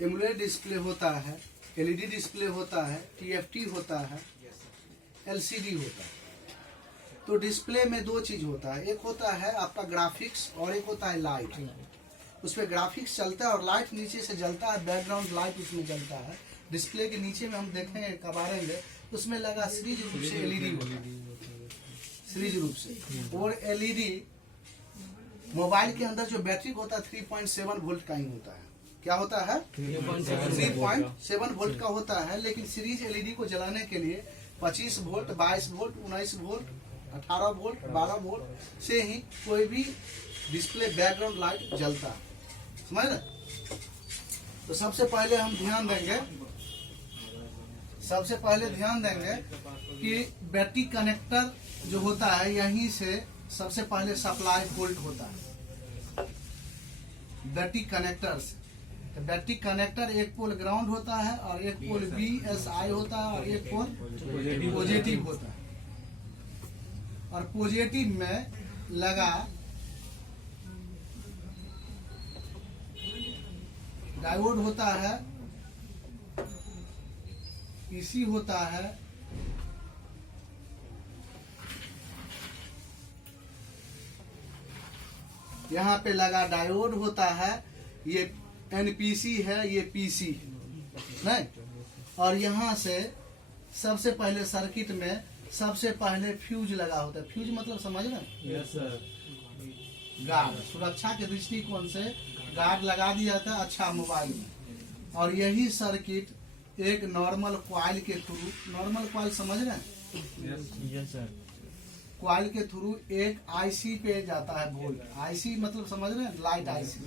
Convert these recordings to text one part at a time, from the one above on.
AMOLED display होता है, LED display होता है, टीएफटी होता है, एलसीडी होता है। तो डिस्प्ले में दो चीज होता है, एक होता है आपका ग्राफिक्स और एक होता है लाइट। उसमें ग्राफिक्स चलता है और लाइट नीचे से जलता है, बैकग्राउंड लाइट उसमें जलता है। डिस्प्ले के नीचे में हम देखेंगे कबारेंगे, उसमें लगा सीरीज रूप से एलईडी होता है, सीरीज रूप से। और एलईडी मोबाइल के अंदर जो बैटरी होता है 3.7 वोल्ट का ही होता है। क्या होता है? 3.7 वोल्ट का होता है। लेकिन सीरीज एलईडी को जलाने के लिए 25 volt, 22 volt, 19 volt, 18 volt, 12 volt से ही कोई भी डिस्प्ले बैकग्राउंड लाइट जलता है। समझ रहे? तो सबसे पहले हम ध्यान देंगे कि बैटरी कनेक्टर जो होता है, यहीं से सबसे पहले सप्लाई वोल्ट होता है बैटरी कनेक्टर से। तो बैटरी कनेक्टर एक पोल ग्राउंड होता है और एक पोल VSI होता है और एक पोल पॉजिटिव होता है। और पॉजिटिव में लगा डायोड होता है, इसी होता है, यहाँ पे लगा डायोड होता है, ये NPC है, ये PC नहीं। और यहाँ से सबसे पहले सर्किट में सबसे पहले फ्यूज लगा होता है। फ्यूज मतलब समझ रहे? Yes sir. गार्ड, सुरक्षा के दृष्टिकोण से गार्ड लगा दिया था अच्छा मोबाइल में। और यही सर्किट एक नॉर्मल कॉइल के थ्रू, नॉर्मल कॉइल समझ रहे हैं? Yes sir. कॉइल के थ्रू एक आईसी पे जाता है वोल्ट। आईसी मतलब समझ रहे हैं? Light IC.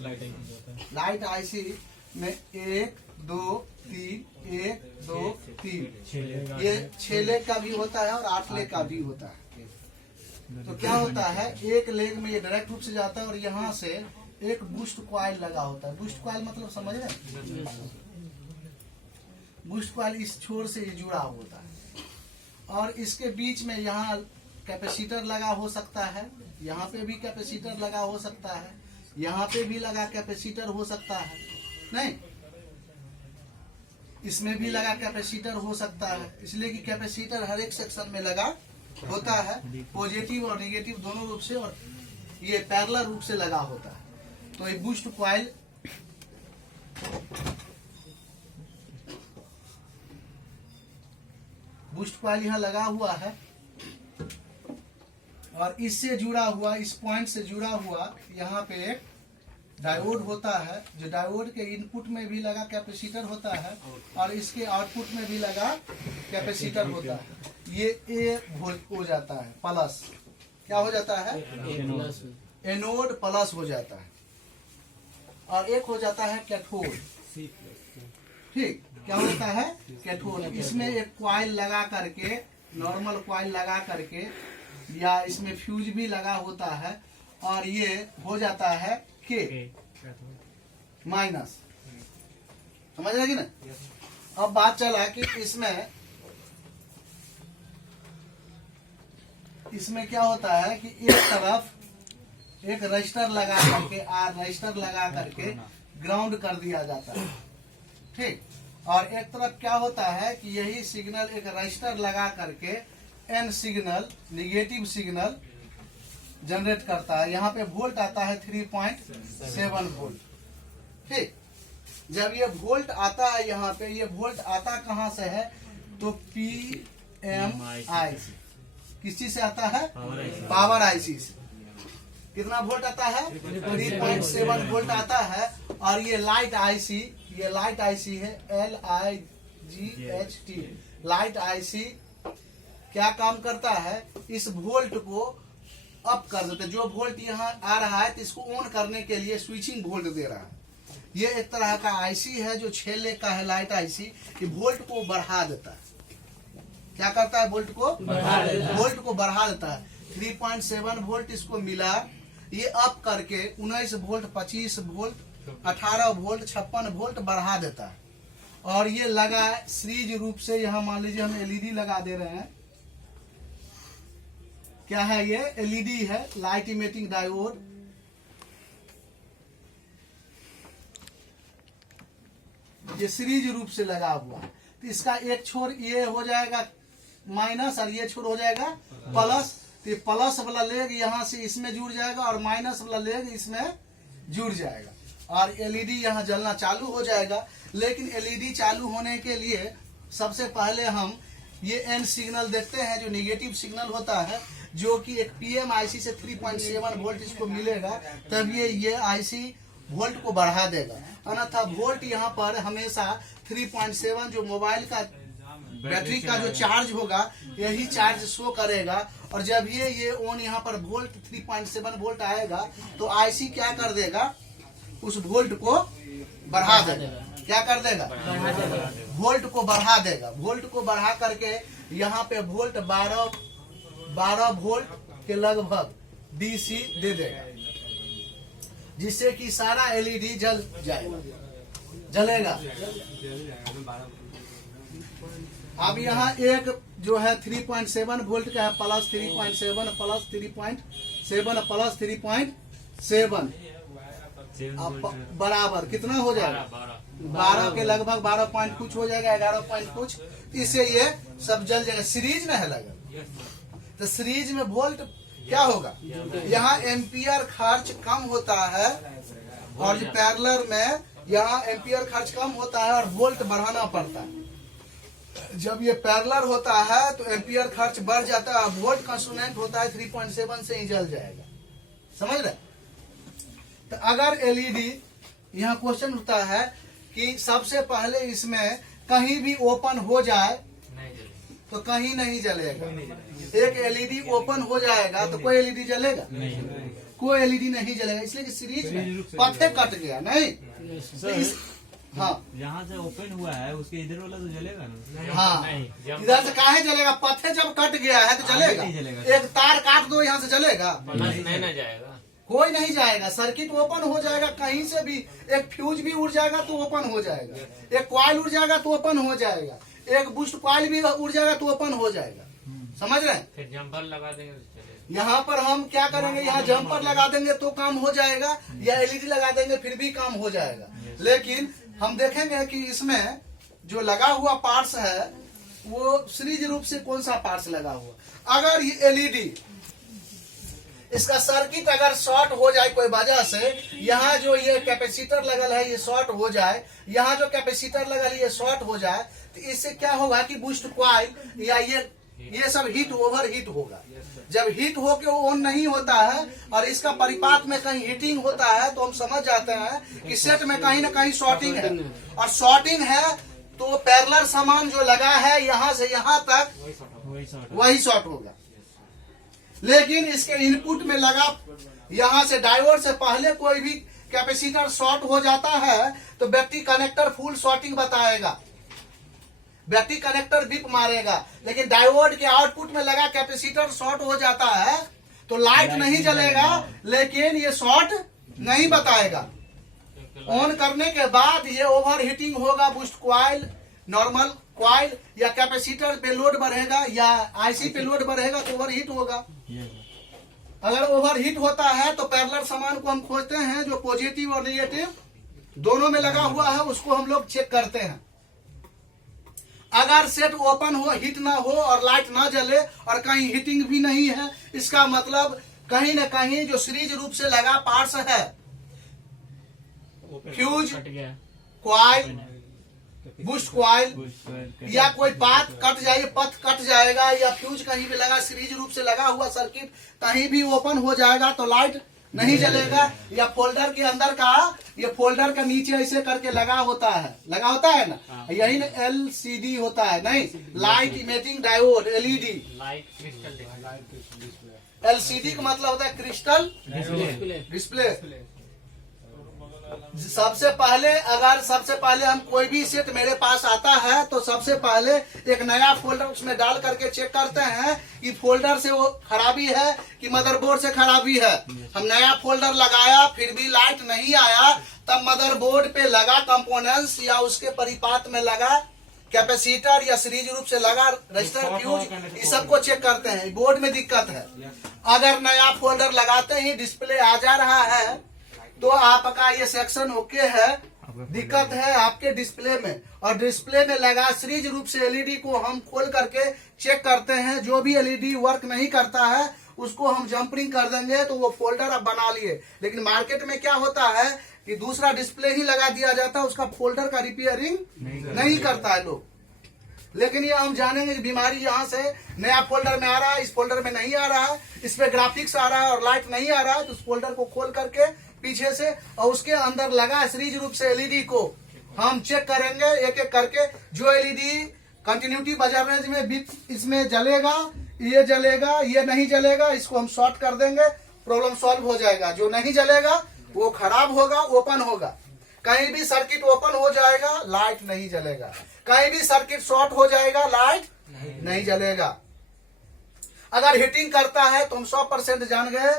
लाइट आईसी में 1 2 3 1 2 3 ये 6 लेग का भी होता है और 8 लेग का भी होता है। तो क्या होता है, एक लेग में ये डायरेक्ट रूप से जाता है और यहाँ से एक बूस्ट कॉइल लगा होता है। बूस्ट कॉइल मतलब समझ रहे हैं? बूस्ट कॉइल इस छोर से जुड़ा होता है और इसके बीच में यहाँ कैपेसिटर लगा हो सकता है, यहाँ पे भी कैपेसिटर लगा हो सकता है, यहाँ पे भी लगा कैपेसिटर हो सकता है नहीं, इसमें भी लगा कैपेसिटर हो सकता है। इसलिए कि कैपेसिटर हर एक सेक्शन में लगा होता है, पॉजिटिव और नेगेटिव दोनों रूप से, और ये पैरेलल रूप से लगा होता है। तो ये बूस्ट कॉइल यहाँ लगा हुआ है और इससे जुड़ा हुआ, इस पॉइंट से जुड़ा हुआ यहाँ पे एक डायोड होता है, जो डायोड के इनपुट में भी लगा कैपेसिटर होता है और इसके आउटपुट में भी लगा कैपेसिटर होता है। ये ए हो जाता है प्लस, क्या हो जाता है? एनोड प्लस हो जाता है और एक हो जाता है कैथोड। ठीक, क्या होता है? कैथोड। इसमें एक कॉइल लगा करके, नॉर्मल कॉइल लगा करके, या इसमें फ्यूज भी लगा होता है और ये हो जाता है के माइनस। समझ रहे कि ना? अब बात चला कि इसमें क्या होता है कि एक तरफ एक रजिस्टर लगा करके, रजिस्टर लगा करके ग्राउंड कर दिया जाता है। ठीक, और एक तरफ क्या होता है कि यही सिग्नल एक रजिस्टर लगा करके an signal, negative signal generate करता है। यहाँ पे वोल्ट आता है 3.7 वोल्ट। ठीक, जब ये वोल्ट आता है यहाँ पे, ये वोल्ट आता कहाँ से है? तो PMI से। किस चीज से आता है? पावर आईसी से। कितना वोल्ट आता है? 3.7 वोल्ट आता है। और ये लाइट आईसी, ये लाइट आईसी है, LIGHT। लाइट आईसी क्या काम करता है? इस वोल्ट को अप कर देते। जो वोल्ट यहाँ आ रहा है तो इसको ऑन करने के लिए स्विचिंग वोल्ट दे रहा है। ये एक तरह का आईसी है जो 6 लेग का है, लाइट आईसी, कि वोल्ट को बढ़ा देता है। क्या करता है? वोल्ट को बढ़ा देता है। 3.7 वोल्ट इसको मिला, ये अप करके 19 वोल्ट, 25 वोल्ट, 18 वोल्ट, 56 वोल्ट बढ़ा देता है। और ये लगा सीरीज रूप से, यहाँ मान लीजिए हम एलईडी लगा दे रहे हैं। क्या है ये? एलईडी है, लाइट इमिटिंग डायोड। ये सीरीज रूप से लगा हुआ है, तो इसका एक छोर ये हो जाएगा माइनस और ये छोर हो जाएगा प्लस। तो ये प्लस वाला लेग यहाँ से इसमें जुड़ जाएगा और माइनस वाला लेग इसमें जुड़ जाएगा और एलईडी यहाँ जलना चालू हो जाएगा। लेकिन एलईडी चालू होने के लिए सबसे पहले हम ये एन सिग्नल देखते हैं जो नेगेटिव सिग्नल होता है, जो कि एक पीएम आईसी से 3.7 वोल्ट इसको मिलेगा, तब ये आईसी वोल्ट को बढ़ा देगा। अन्यथा वोल्ट यहाँ पर हमेशा 3.7 जो मोबाइल का बैटरी का जो चार्ज होगा यही चार्ज शो करेगा। और जब ये ऑन यहाँ पर वोल्ट 3.7 वोल्ट आएगा तो आईसी क्या कर देगा, उस वोल्ट को बढ़ा देगा। क्या कर देगा, वोल्ट को बढ़ा देगा। वोल्ट को बढ़ा करके यहाँ पे वोल्ट 12 वोल्ट के लगभग डीसी दे देगा, जिससे कि सारा एलईडी जल जाएगा, जलेगा। अब यहाँ एक जो है 3.7 वोल्ट का है, प्लस 3.7 प्लस 3.7 प्लस 3.7 बराबर कितना हो जाएगा, 12 के लगभग 12 पॉइंट कुछ हो जाएगा, 11 पॉइंट कुछ। इससे ये सब जल जाएगा। सीरीज में है लगा, तो सीरीज में वोल्ट क्या होगा, यहाँ एम्पियर खर्च कम होता है और जो पैरेलल में यहाँ एम्पियर खर्च कम होता है और वोल्ट बढ़ाना पड़ता है। जब ये पैरेलल होता है तो एम्पियर खर्च बढ़ जाता है, वोल्ट कंसोनेंट होता है 3.7 से ही जल जाएगा। समझ रहे। तो अगर एलईडी यहाँ क्वेश्चन होता है कि सबसे पहले इसमें कहीं भी ओपन हो जाए तो कहीं नहीं जलेगा। एक एलईडी ओपन हो जाएगा तो कोई एलईडी जलेगा, कोई एलईडी नहीं जलेगा, इसलिए कि सीरीज में पथे कट गया नहीं। हाँ, यहाँ से ओपन हुआ है उसके इधर वाला तो जलेगा ना। हाँ, इधर से काहे जलेगा, पथे जब कट गया है तो जलेगा। एक तार काट दो यहाँ से जलेगा, नहीं ना जाएगा, कोई नहीं जाएगा। सर्किट ओपन हो जाएगा, कहीं से भी एक फ्यूज भी उड़ जाएगा तो ओपन हो जाएगा, एक कॉइल उड़ जाएगा तो ओपन हो जाएगा, एक बूस्ट कॉइल भी उड़ जाएगा तो ओपन हो जाएगा। समझ रहे हैं। फिर जम्पर लगा देंगे। यहाँ पर हम क्या करेंगे, यहाँ जम्पर लगा देंगे तो काम हो जाएगा, या एलईडी लगा देंगे फिर भी काम हो जाएगा। लेकिन हम देखेंगे कि इसमें जो लगा हुआ पार्ट्स है वो सीरीज रूप से कौन सा पार्ट्स लगा हुआ। अगर ये एलईडी इसका सर्किट अगर शॉर्ट हो जाए कोई वजह से, यहाँ जो ये कैपेसिटर लगल है ये शॉर्ट हो जाए, यहाँ जो कैपेसिटर लगल है ये शॉर्ट हो जाए, तो इससे क्या होगा कि बूस्ट कॉइल या ये सब हीट ओवर हीट होगा। जब हीट होके ऑन नहीं होता है और इसका परिपात में कहीं हीटिंग होता है तो हम समझ जाते हैं कि सेट में कहीं ना कहीं शॉर्टिंग है। और शॉर्टिंग है तो पैरेलल सामान जो लगा है यहाँ से यहाँ तक वही शॉर्ट होगा। लेकिन इसके इनपुट में लगा यहाँ से डायोड से पहले कोई भी कैपेसिटर शॉर्ट हो जाता है तो बैटरी कनेक्टर फुल शॉर्टिंग बताएगा, बैटरी कनेक्टर बीप मारेगा। लेकिन डायोड के आउटपुट में लगा कैपेसिटर शॉर्ट हो जाता है तो लाइट नहीं जलेगा, लेकिन ये शॉर्ट नहीं बताएगा। ऑन करने के बाद ये ओवर हीटिंग होगा, बूस्ट कॉइल, नॉर्मल कॉइल या कैपेसिटर पे लोड बढ़ेगा या आईसी पे लोड बढ़ेगा तो ओवर हीट होगा। अगर ओवर हीट होता है तो पैरेलल सामान को हम खोजते हैं जो पॉजिटिव और नेगेटिव दोनों में लगा हुआ है, उसको हम लोग चेक करते हैं। अगर सेट ओपन हो, हीट ना हो और लाइट ना जले और कहीं हीटिंग भी नहीं है, इसका मतलब कहीं न कहीं जो सीरीज रूप से लगा पार्ट्स है, फ्यूज, कॉइल, बूस्ट कॉइल या कोई पाथ कट जाए, पथ कट जाएगा, या फ्यूज कहीं भी लगा, सीरीज रूप से लगा हुआ सर्किट कहीं भी ओपन हो जाएगा तो लाइट नहीं जलेगा। या फोल्डर के अंदर का, ये फोल्डर का नीचे ऐसे करके लगा होता है ना, यही ना एलसीडी होता है, नहीं light imaging diode, LED. LCD का मतलब होता है क्रिस्टल डिस्प्ले। सबसे पहले हम कोई भी सेट मेरे पास आता है तो सबसे पहले एक नया फोल्डर उसमें डाल करके चेक करते हैं कि फोल्डर से वो खराबी है कि मदरबोर्ड से खराबी है। हम नया फोल्डर लगाया फिर भी लाइट नहीं आया, तब मदरबोर्ड पे लगा कंपोनेंट्स या उसके परिपात में लगा कैपेसिटर या सीरीज रूप से लगा रजिस्टर, फ्यूज, इस सबको चेक करते हैं। बोर्ड में दिक्कत है। अगर नया फोल्डर लगाते ही डिस्प्ले आ जा रहा है तो आपका ये सेक्शन ओके है, दिक्कत है आपके डिस्प्ले में, और डिस्प्ले में लगा सीरीज रूप से एलईडी को हम खोल करके चेक करते हैं। जो भी एलईडी वर्क नहीं करता है उसको हम जंपरिंग कर देंगे तो वो फोल्डर आप बना लिए। लेकिन मार्केट में क्या होता है कि दूसरा डिस्प्ले ही लगा दिया जाता है, उसका फोल्डर का रिपेयरिंग नहीं करता है लोग। लेकिन ये हम जानेंगे कि बीमारी यहाँ से नया फोल्डर में आ रहा है, इस फोल्डर में नहीं आ रहा है, इस पे ग्राफिक्स आ रहा है और लाइट नहीं आ रहा है, तो उस फोल्डर को खोल करके पीछे से और उसके अंदर लगा सीरीज रूप से एलईडी को हम चेक करेंगे एक एक करके। जो एलईडी कंटिन्यूटी बजाने में इसमें जलेगा, ये जलेगा, ये नहीं जलेगा, इसको हम शॉर्ट कर देंगे, प्रॉब्लम सॉल्व हो जाएगा। जो नहीं जलेगा वो खराब होगा, ओपन होगा। कहीं भी सर्किट ओपन हो जाएगा, लाइट नहीं जलेगा। कहीं भी सर्किट शॉर्ट हो जाएगा, लाइट नहीं जलेगा। अगर हीटिंग करता है तो हम 100% जान गए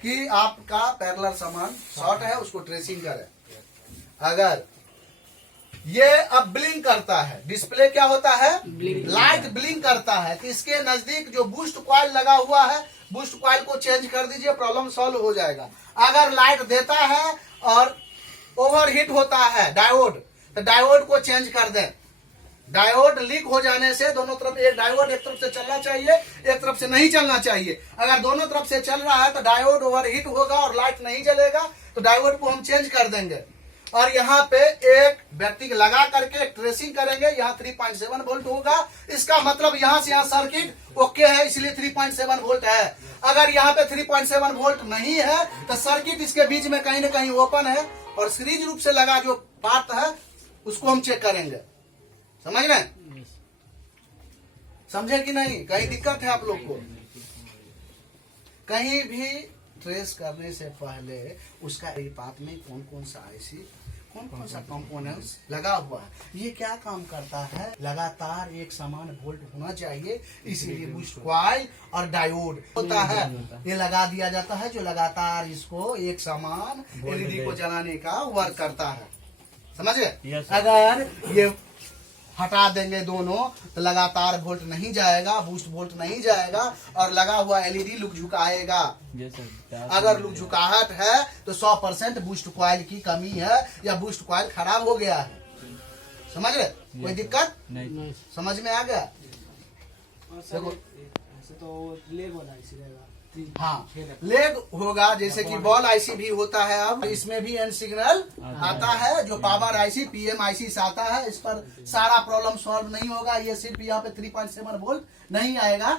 कि आपका पैरेलल सामान शॉर्ट है, उसको ट्रेसिंग करें। अगर ये अब ब्लिंक करता है, डिस्प्ले क्या होता है, लाइट ब्लिंक करता है, तो इसके नजदीक जो बूस्ट कॉइल लगा हुआ है, बूस्ट कॉइल को चेंज कर दीजिए, प्रॉब्लम सॉल्व हो जाएगा। अगर लाइट देता है और ओवरहीट होता है डायोड, तो डायोड को चेंज कर दें। डायोड लीक हो जाने से दोनों तरफ, एक डायोड एक तरफ से चलना चाहिए, एक तरफ से नहीं चलना चाहिए। अगर दोनों तरफ से चल रहा है तो डायोड ओवरहीट होगा और लाइट नहीं जलेगा, तो डायोड को हम चेंज कर देंगे। और यहाँ पे एक व्यक्ति लगा करके ट्रेसिंग करेंगे, यहाँ 3.7 वोल्ट होगा। इसका मतलब यहाँ से यहाँ सर्किट ओके है, इसलिए 3.7 वोल्ट है। अगर यहाँ पे 3.7 वोल्ट नहीं है तो सर्किट इसके बीच में कहीं ना कहीं ओपन है, और सीरीज रूप से लगा जो पार्ट है उसको हम चेक करेंगे। समझ रहे हैं? समझे कि नहीं? कहीं दिक्कत है आप लोग को? कहीं भी ट्रेस करने से पहले उसका पार्ट में कौन कौन सा आईसी, कौन कौन सा कंपोनेंट्स लगा हुआ है, ये क्या काम करता है, लगातार एक समान वोल्ट होना चाहिए। इसीलिए बूस्ट कॉइल और डायोड होता है, ये लगा दिया जाता है, जो लगातार इसको एक समान एलईडी को जलाने का वर्क करता है। समझ गए? अगर ये हटा देंगे दोनों तो लगातार वोल्ट नहीं जाएगा, बूस्ट वोल्ट नहीं जाएगा, और लगा हुआ एलईडी लुक झुकाएगा। अगर लुक झुकाहट है तो 100% बूस्ट कॉइल की कमी है या बूस्ट कॉइल खराब हो गया है। समझ रहे? कोई दिक्कत नहीं? समझ में आ गया? देखो तो लेग वाला आईसी रहेगा। हाँ, लेग होगा, जैसे कि बॉल आईसी भी होता है। अब इसमें भी एन सिग्नल आता है, जो पावर आईसी पीएम आईसी से आता है। इस पर सारा प्रॉब्लम सॉल्व नहीं होगा, ये सिर्फ यहाँ पे 3.7 वोल्ट नहीं आएगा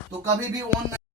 तो कभी भी ऑन